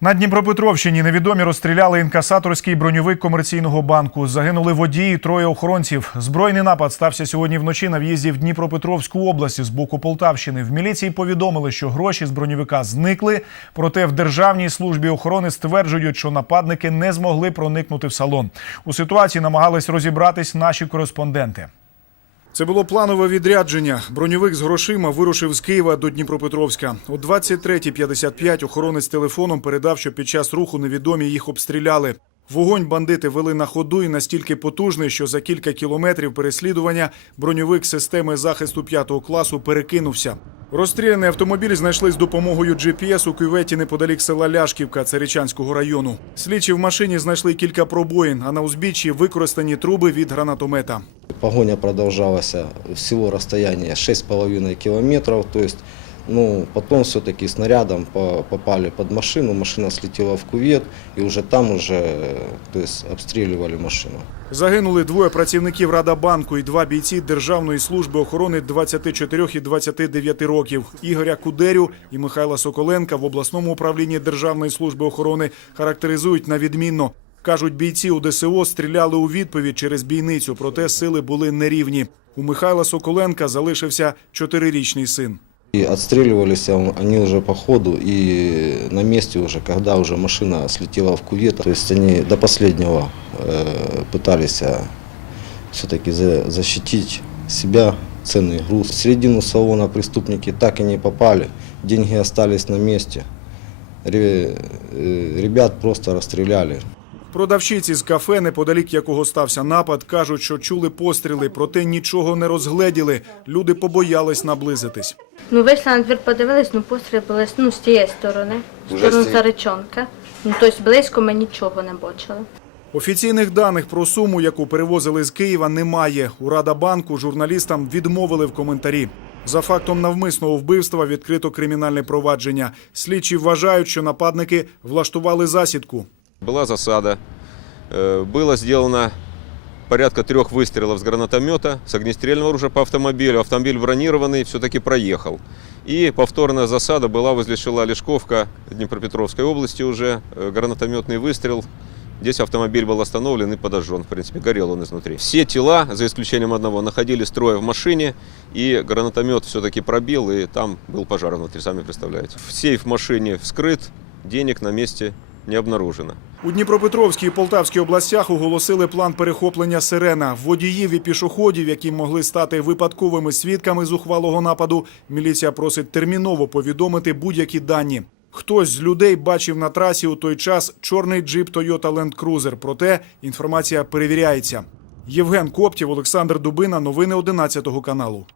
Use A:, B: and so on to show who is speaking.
A: На Дніпропетровщині невідомі розстріляли інкасаторський броньовик комерційного банку. Загинули водії, троє охоронців. Збройний напад стався сьогодні вночі на в'їзді в Дніпропетровську область з боку Полтавщини. В міліції повідомили, що гроші з броньовика зникли. Проте в державній службі охорони стверджують, що нападники не змогли проникнути в салон. У ситуації намагались розібратись наші кореспонденти. Це було планове відрядження. Броньовик з грошима вирушив з Києва до Дніпропетровська. О 23.55 охоронець телефоном передав, що під час руху невідомі їх обстріляли. Вогонь бандити вели на ходу і настільки потужний, що за кілька кілометрів переслідування броньовик системи захисту п'ятого класу перекинувся. Розстріляний автомобіль знайшли з допомогою GPS у кюветі неподалік села Ляшківка Царичанського району. Слідчі в машині знайшли кілька пробоїн, а на узбіччі використані труби від гранатомета.
B: Погоня продолжалась всего расстояние 6,5 километров, то есть ну, потом все-таки снарядом по- попали под машину, машина слетела в кувет, и уже там уже то есть, обстреливали машину.
A: Загинули двоє працівників Радабанку і два бійці Державної служби охорони 24 і 29 років. Ігоря Кудерю і Михайла Соколенка в обласному управлінні Державної служби охорони характеризують на відмінно. Кажуть, бійці УДСО стріляли у відповідь через бійницю, проте сили були нерівні. У Михайла Соколенка залишився чотирирічний син.
B: И отстреливались он- они уже по ходу и на месте уже, когда уже машина слетела в кувет, то есть они до последнего э, пытались все-таки защитить себя, ценный груз. В середину салона преступники так и не попали, деньги остались на месте. Э, Ребят просто расстреляли.
A: Продавщиці з кафе, неподалік якого стався напад, кажуть, що чули постріли, проте нічого не розгледіли. Люди побоялись наблизитись.
C: Ну, вийшла на двір, подивилась, ну постріл були ну, з тієї сторони, з сторони? Заречонка. Ну, тобто близько ми нічого не бачили.
A: Офіційних даних про суму, яку перевозили з Києва, немає. У Радабанку журналістам відмовили в коментарі. За фактом навмисного вбивства відкрито кримінальне провадження. Слідчі вважають, що нападники влаштували засідку.
D: Была засада. Э, Было сделано порядка трех выстрелов с гранатомета, с огнестрельного оружия по автомобилю. Автомобиль бронированный все-таки проехал. И повторная засада была возле Шила Лешковка Днепропетровской области уже. Э, Гранатометный выстрел. Здесь автомобиль был остановлен и подожжен. В принципе, горел он изнутри. Все тела, за исключением одного, находились трое в машине. И гранатомет все-таки пробил, и там был пожар внутри, сами представляете. Сейф в машине вскрыт, денег на месте не обнаружено.
A: У Дніпропетровській і Полтавській областях оголосили план перехоплення сирена. Водіїв і пішоходів, які могли стати випадковими свідками зухвалого нападу, міліція просить терміново повідомити будь-які дані. Хтось з людей бачив на трасі у той час чорний джип Toyota Land Cruiser. Проте інформація перевіряється. Євген Коптів, Олександр Дубина. Новини 11 каналу.